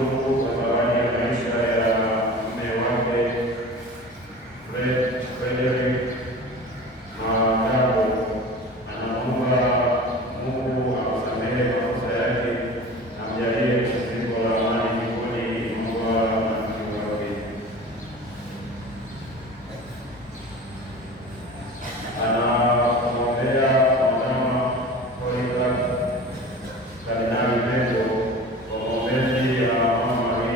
anamshukuru kwa zawadi ya maisha ya mume wake Frederick Maagabo. Anaomba Mungu amsamehe makosa yake na amjalie pumziko la amani mbinguni mwa mke wake. Anamwombea Mama Monica Kardinali Mendo kwa maombezi ya Mama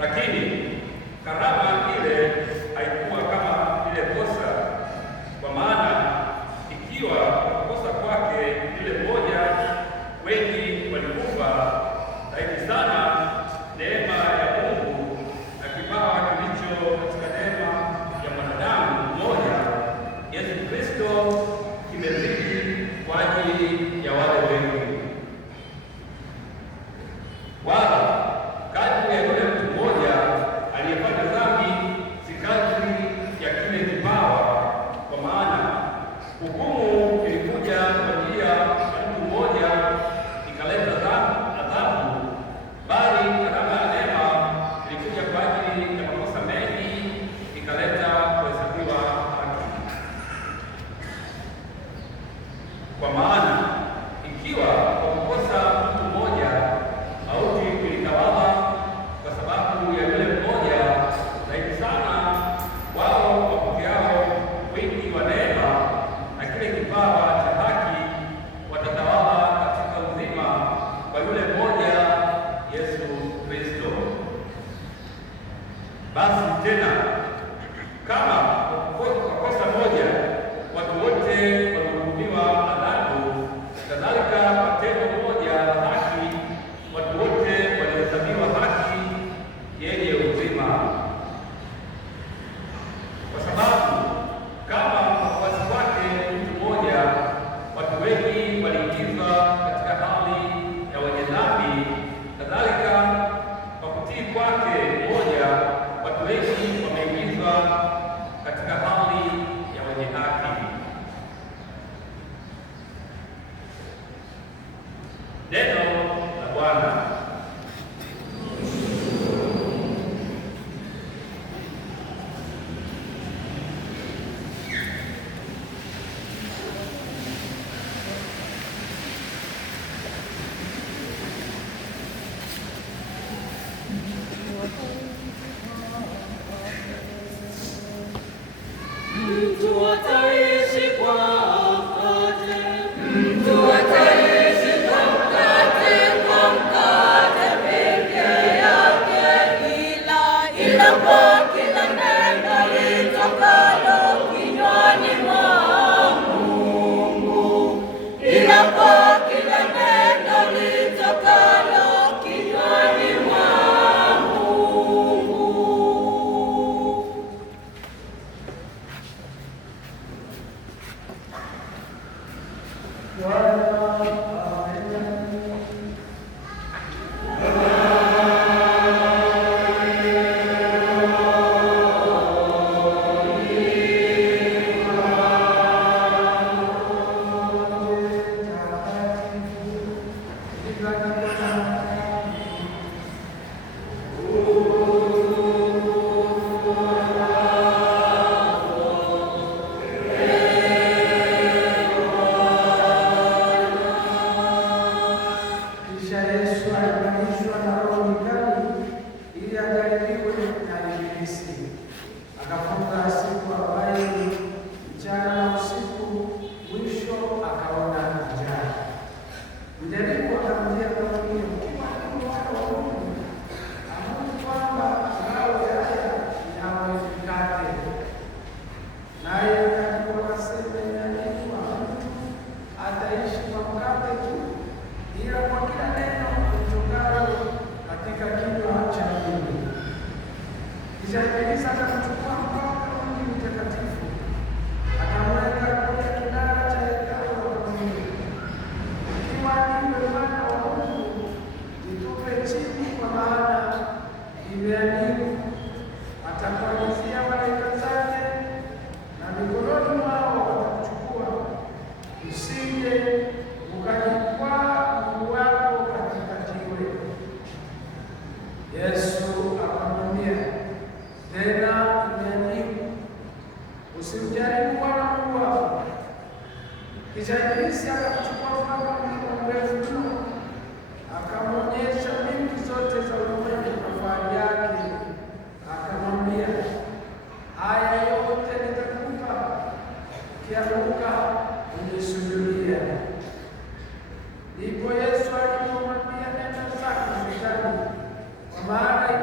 Lakini karama ile haikuwa kama ile kosa, kwa maana ikiwa kosa kwake yule mmoja wengi walikufa, zaidi sana neema ya Mungu na kipawa kilicho katika neema ya mwanadamu mmoja Yesu Kristo kimezidi kwa ajili ya wale wengi. Wala kadri ya yule mtu mmoja aliyefanya dhambi si kadri ya kile kipawa, kwa maana hukumu ilikuja kwa njia ya mtu mmoja ikaleta adhabu, bali karama ya neema ilikuja kwa ajili ya makosa mengi ikaleta kuhesabiwa haki. Kwa maana ikiwa kwa kukosa mtu mmoja mauti ilitawala kwa sababu ya yule mmoja, zaidi sana wao wapokeao wingi wa neema na kile kipawa cha haki watatawala katika uzima kwa yule mmoja Yesu Kristo. Basi tena, kama kwa kosa moja watu wote walihukumiwa adhabu, kadhalika kwa tendo moja la haki watu wote walihesabiwa haki yenye uzima. Kwa sababu kama kwa uasi wake mtu mmoja watu wengi waliingizwa katika hali ya wenye dhambi, kadhalika kwa kutii kwake mmoja watu wengi wameingizwa katika hali ya wenye haki. Neno la Bwana. Mtu ataishi kwa mkate, mtu ataishi kwa mkate peke yake, ila kwa kila neno litokalo kinywani mwa Mungu, ila kwa kila neno litokalo kinywani mwa Mungu. Akafunga siku 40 mchana na usiku, mwisho akaona njaa. Mjaribu akamjia akamwambia, ukiwa ni mwana wa Mungu, amini kwamba mawe haya yawe mkate. Naye akajibu akasema, imeandikwa, mtu ataishi kwa mkate tu, ila kwa kila neno litokalo katika kinywa cha Mungu. Kisha Ibilisi akamchukua mpaka mji mtakatifu, akamweka kwenye kinara cha hekalu, akamwambia, ikiwa ndiwe mwana wa Mungu, jitupe chini, kwa maana imeandikwa, atakuagizia malaika zake, na mikononi mwao watakuchukua, usije ukajikwaa mguu wako katika jiwe. Yesu akamwambia tena, imeandikwa, usimjaribu Bwana Mungu wako. Kisha Ibilisi akamchukua mpaka mlima mrefu mno, akamwonyesha milki zote za ulimwengu na fahari yake, akamwambia, haya yote nitakupa ukianguka unisujudia. Ndipo Yesu alipomwambia, nenda zako Shetani, kwa maana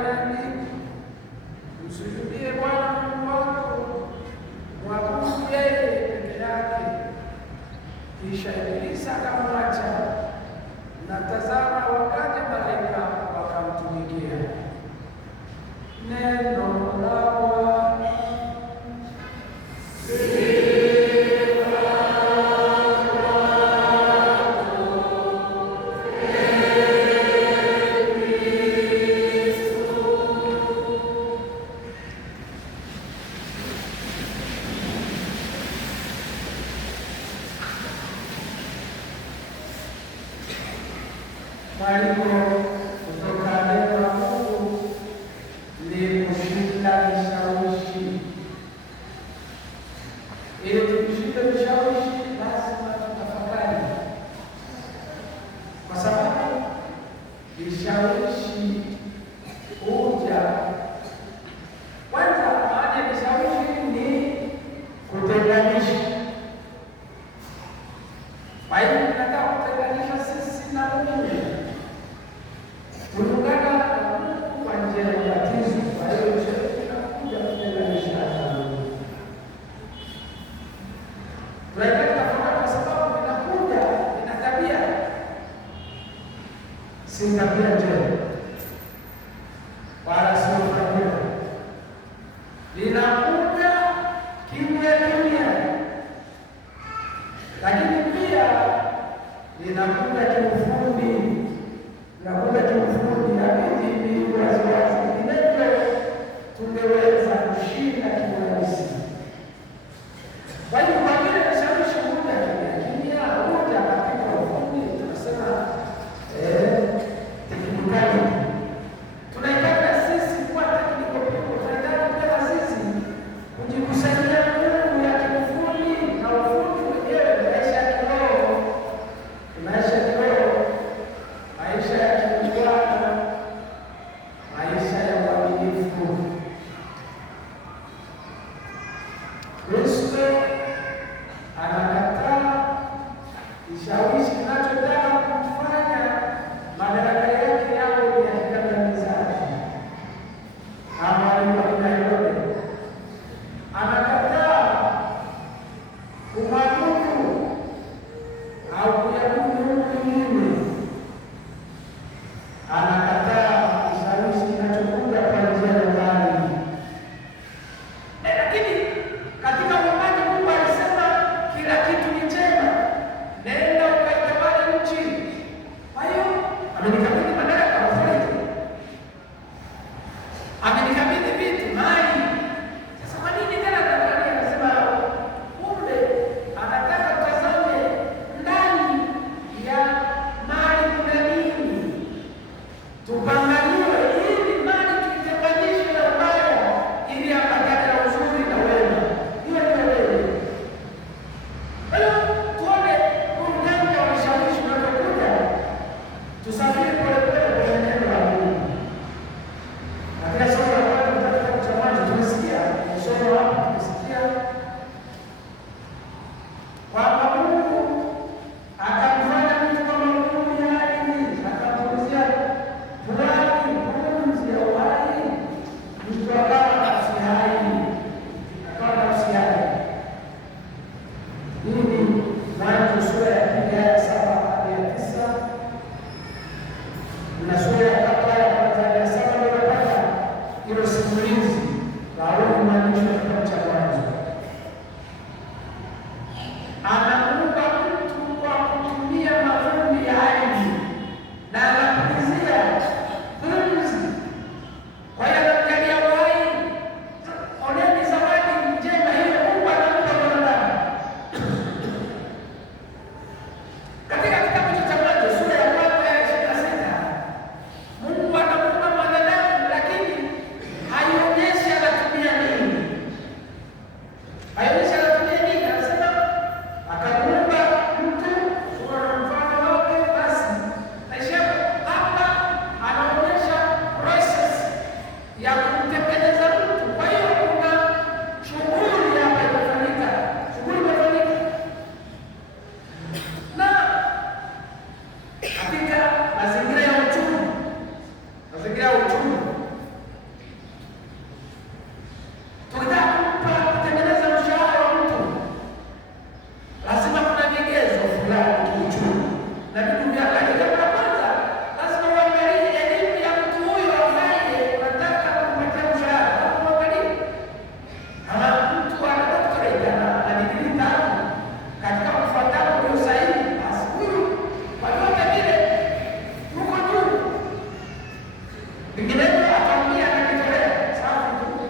vinginevyo ataumia na kitolea safi tu.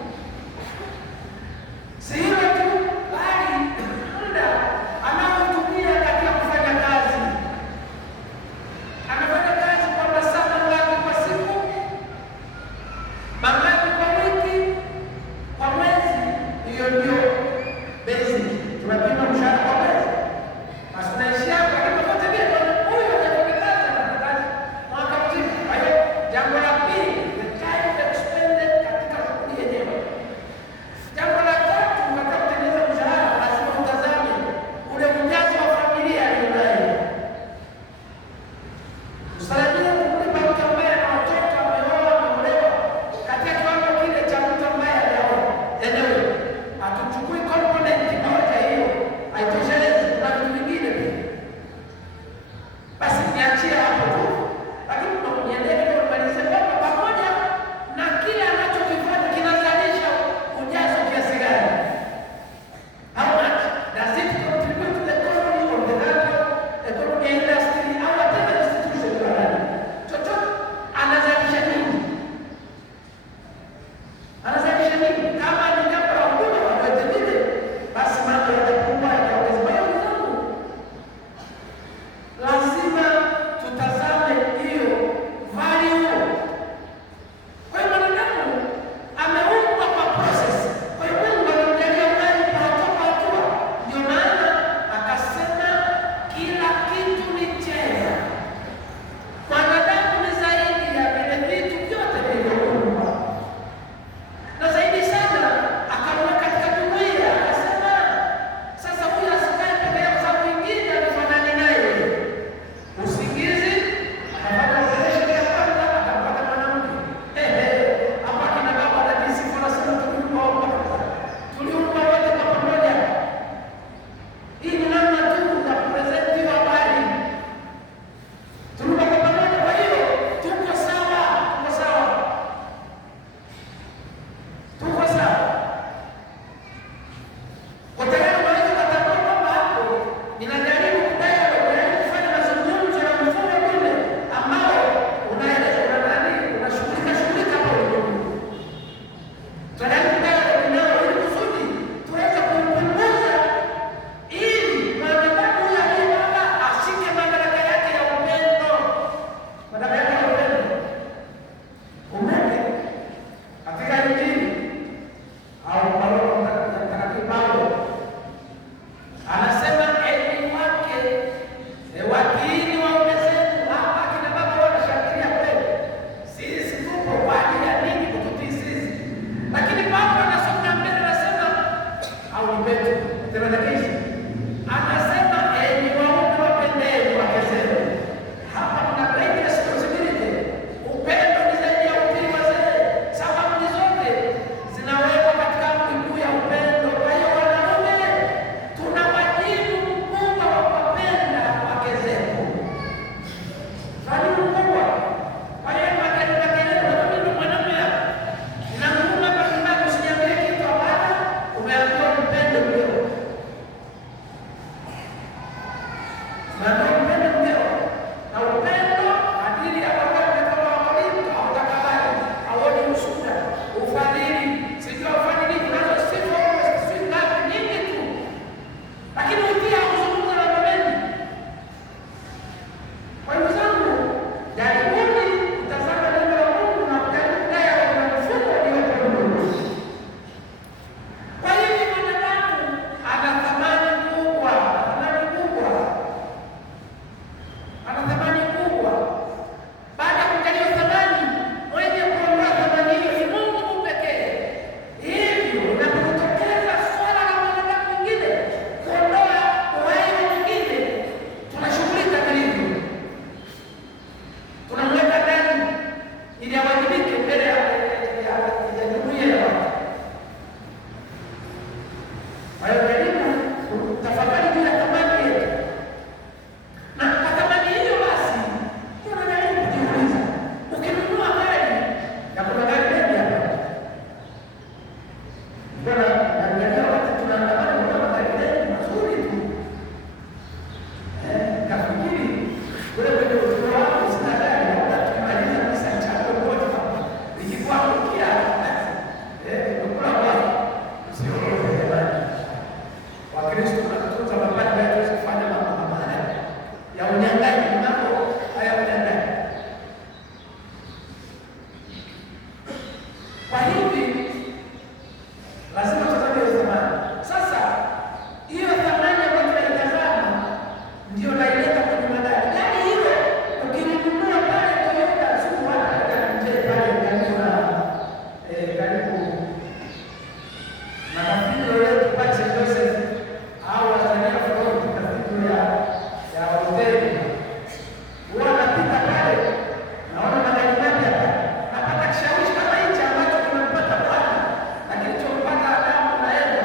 Si hilo tu, bali muda anaotumia katika kufanya kazi. Anafanya kazi kwa masaa mangapi kwa siku, mangapi kwa wiki, kwa mwezi? Hiyo ndio basic. Tunapima mshahara kwa mwezi, basi unaishia hapo. Huyu anafanya kazi mwaka mzima. Kwa hiyo jambo la pili Kwa hivi lazima tutazame hiyo thamani. Sasa hiyo thamani ambayo tunaitazama ndio naileta kwenye magari. Gari hilo ukilinunua pale Toyota Subaru nje pale karibu na kampuni yetu pale St. Joseph au Tanzania Ford, kampuni ya hoteli. Huwa napita pale naona magari mapya napata kishawishi kama hichi ambacho tunampata Bwana na kilichompata Adamu na Eva.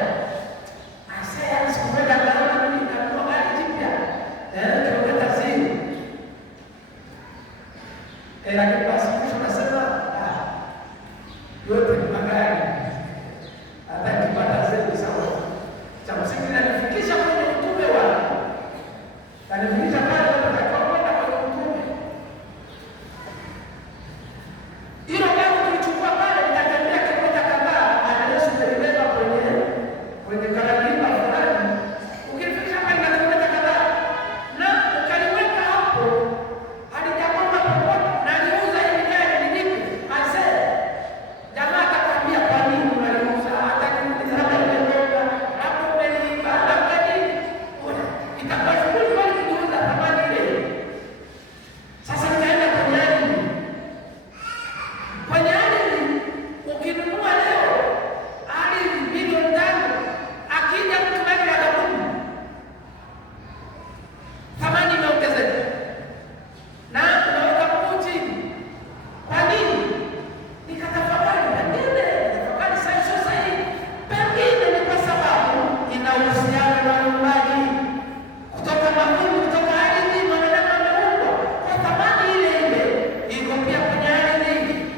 Asaya siku moja naona mimi nikanunua gari jipya kilomita 0. Lakini basi mwisho nasema yote ni magari. Hata kipata zetu sawa. Cha msingi nanifikisha kwenye utume wangu. Nanifikisha pale nataka kwenda kwenye utume. Hilo gari tulichukua pale nikatembea kilomita kadhaa hadi Yesu alibeba kwenye karabina fulani. Ukifikisha pale na kilomita kadhaa na ukaliweka hapo halijagonga popote na aliuza ile gari nilipe. Asante. Jamaa atakwambia kwa nini unaliuza? Hata kama imegonga, hapo umelipa, labda nini? Itakuwa shughuli kwa kuuza thamani ile. Sasa nitaenda kwenye ardhi. Kwenye ardhi ukinunua leo ardhi milioni 5, akija mtu wake atakupa. Thamani imeongezeka. Na unaweka mkuti. Kwa nini? Nikatafakari pengine, tafakari sasa hivi. Pengine ni kwa sababu ina uhusiano na uumbaji. Kutoka mbinguni, kutoka ardhi, mwanadamu ameumbwa. Kwa thamani ile ile iko pia kwenye ardhi.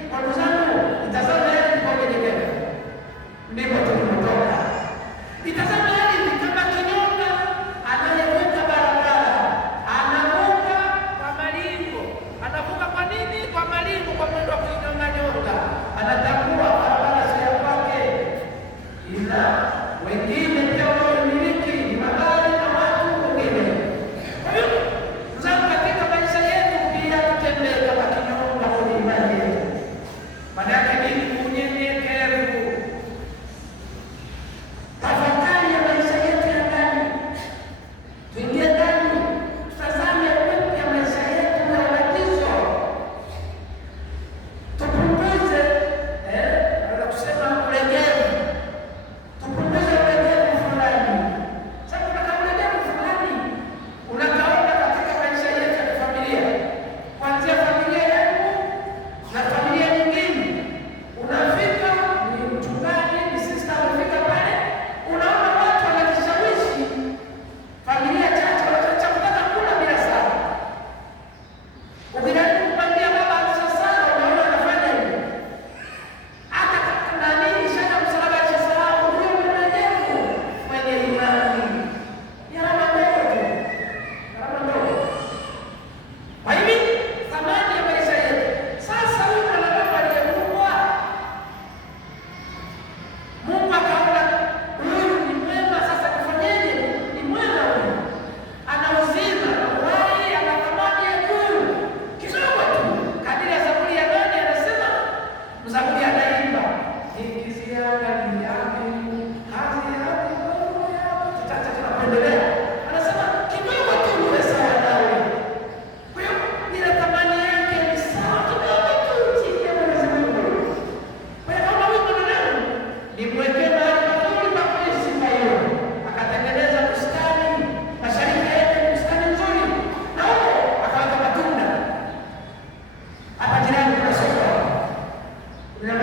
Kwa ndugu zangu, itazame ardhi kwa unyenyekevu. Ndipo tulipotoka. Itazame ardhi kama kinyonga anayevuka barabara. Anavuka kwa malingo. Anavuka kwa nini? Kwa malingo, kwa mwendo wa kuinyonga nyonga. Anatambua barabara si ya kwake. Ila wengine pia wamiliki magari na watu wengine. Kwa hiyo mzangu, katika maisha yetu pia tutembee kama kinyonga kwenye imani yetu. Maana yake ni unyenyekevu. Tafakari ya maisha yetu ya ndani. Tuingie ndani, tutazame upya maisha yetu ya ubatizo. Tupunguze naweza kusema ulegevu. Tupunguze ulegevu fulani. Sasa kuna ulegevu fulani unakaona katika maisha yetu ya familia. Kuanzia familia yangu na familia nyingine. Unafika ni mchungaji, ni sister unafika pale. Unaona watu wanajishawishi. Familia chache wanataka kutaka kula bila sala. Ukijaribu kumwambia baba alisha sala, unaona anafanya hivyo. Hata nani shaka msalaba alishasalau, huyo mwenyewe mwenye imani. Gharama ndogo. Kwa hivi thamani ya maisha yetu. Sasa huyu mwanadamu aliyekuwa Mungu akaona huyu ni mwema, sasa kufanyeje? Ni mwema huyu. Ana uzima, uhai, ana thamani ya juu. Kidogo tu. Kadiri ya Zaburi ya 8 anasema, Zaburi anaimba, nikiziangalia mbingu, kazi yako Mungu yako. Tutacha tunapendelea. Anasema kidogo tu uwe sawa nawe. Kwa hiyo ile thamani yake ni sawa kidogo tu chini ya Mwenyezi Mungu. Kwa hiyo kama huyu mwanadamu nimwekee mahali pazuri pa kuishi kwa hiyo. Akatengeneza bustani, mashariki yake bustani nzuri. Na huko akaweka matunda. Hapa jirani kuna soko. Kuna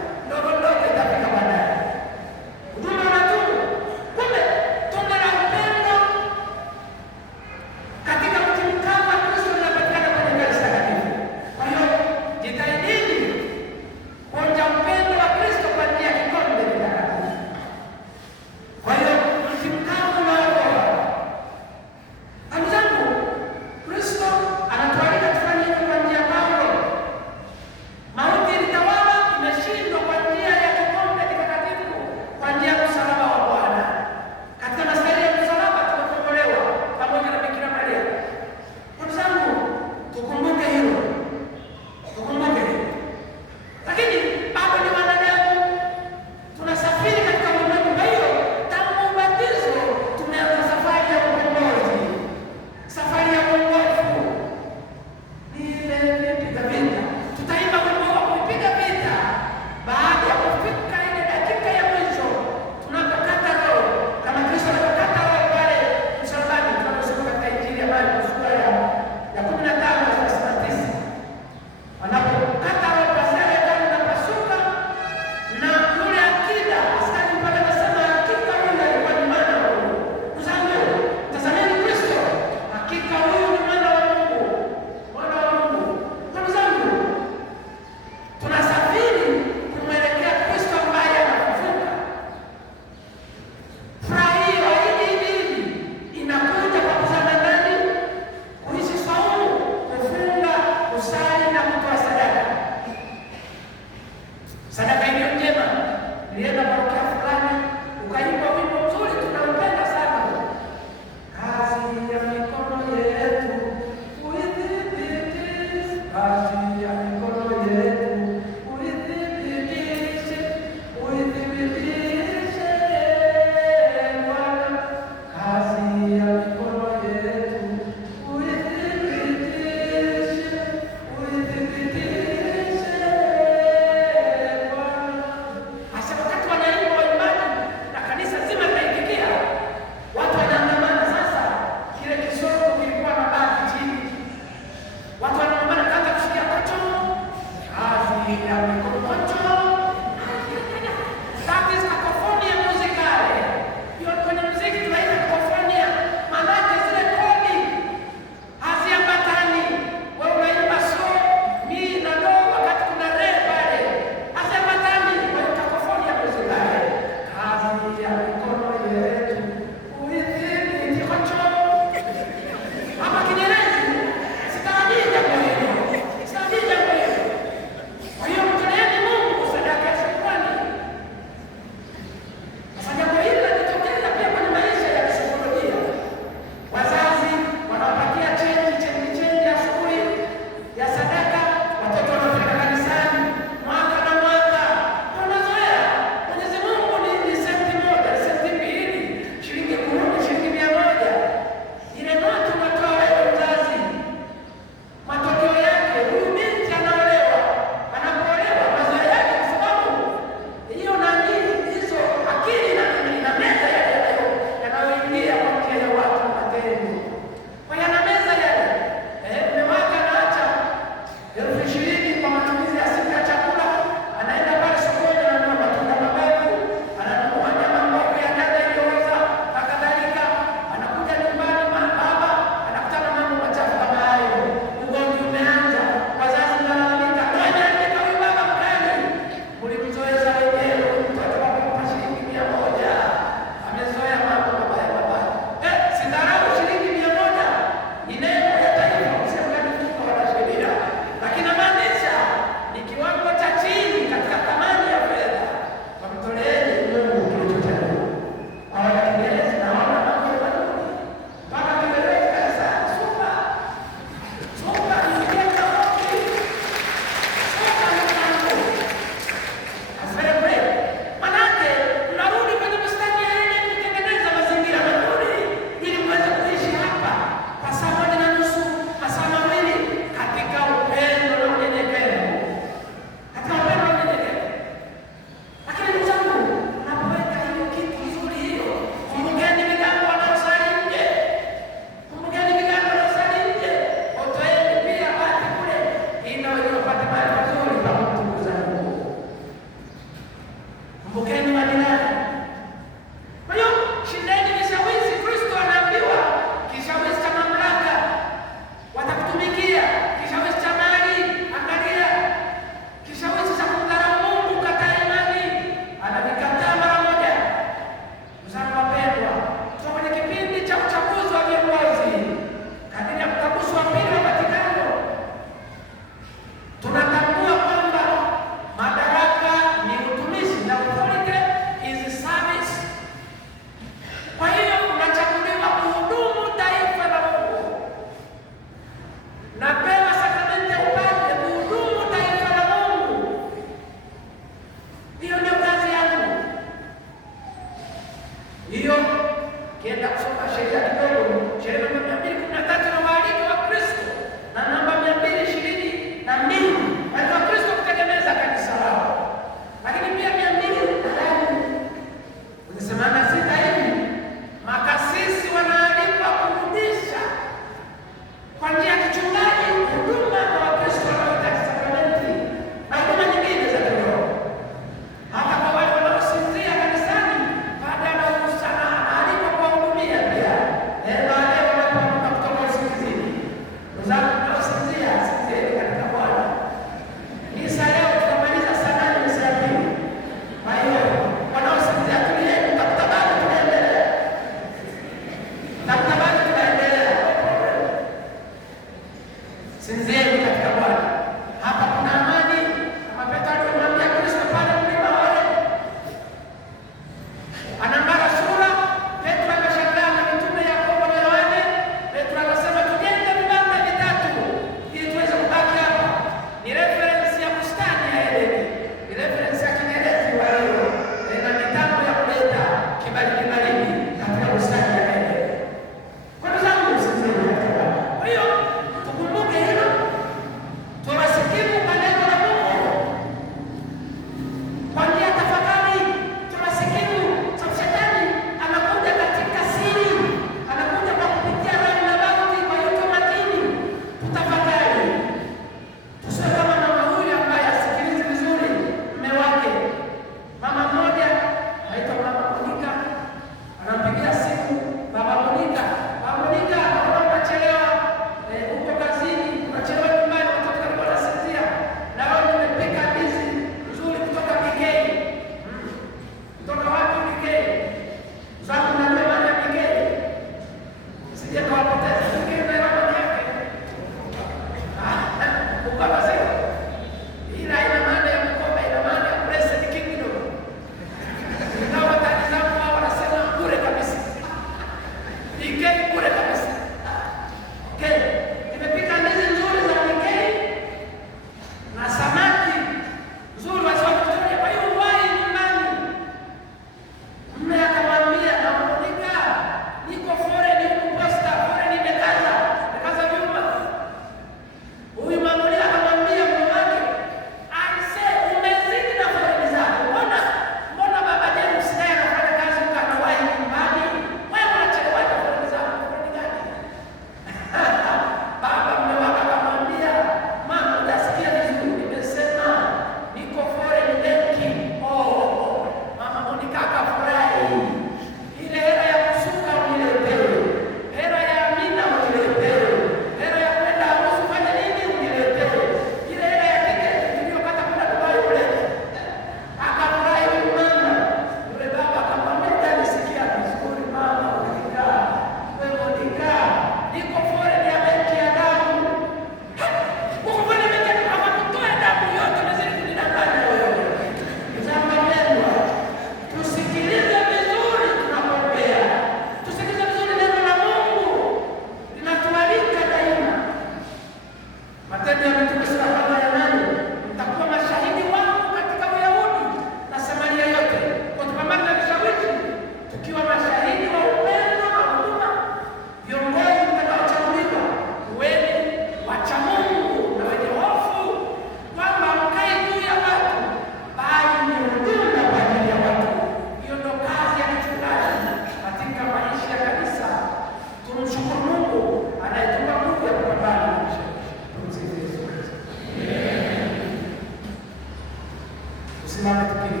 Tusimame tukiri.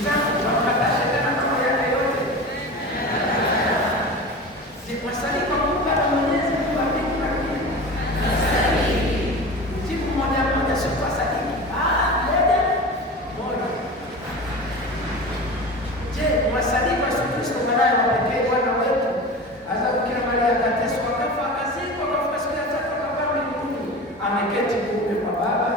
Mzangu, tunamkataa shetani mambo yake yote. Wasali kwa Mungu na Mwenyezi Mungu apiki na kile. Jibu moja moja, sio kwa sadiki. Moja. Je, wasali kwa Yesu Kristo mwanawe wa pekee Bwana wetu, hasa Bikira Maria akateswa, akafa, akazikwa, akafufuka siku ya tatu, akapaa mbinguni, ameketi kuume kwa Baba.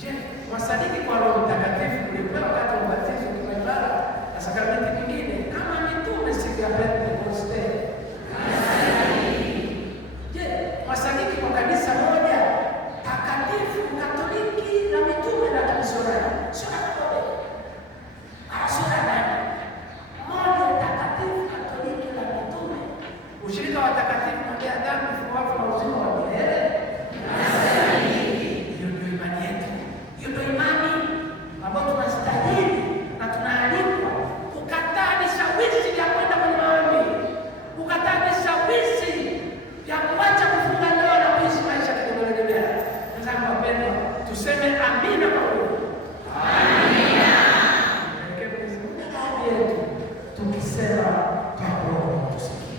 Je, wasadiki kwa Roho Mtakatifu kulipewa wakati wa ubatizo, kipaimara na sakramenti nyingine kama mitume siku ya Pentekoste? Je, wasadiki kwa kanisa moja takatifu Katoliki na mitume na kamisionari? Sio Katoliki. Sura nane moja takatifu Katoliki na mitume, ushirika wa takatifu kuondea dhambi, ufufuo na uzima wa milele. Hiyo ndio imani yetu, hiyo ndio imani ambayo tunastahili na tunaalikwa kukataa vishawishi vya kwenda kwenye maombi, kukataa vishawishi vya kuacha kufunga ndoa na kuishi maisha kidogolegea. Wenzangu wapendwa, tuseme amina kwa huyo. Tukisema kwa Roho tusikie.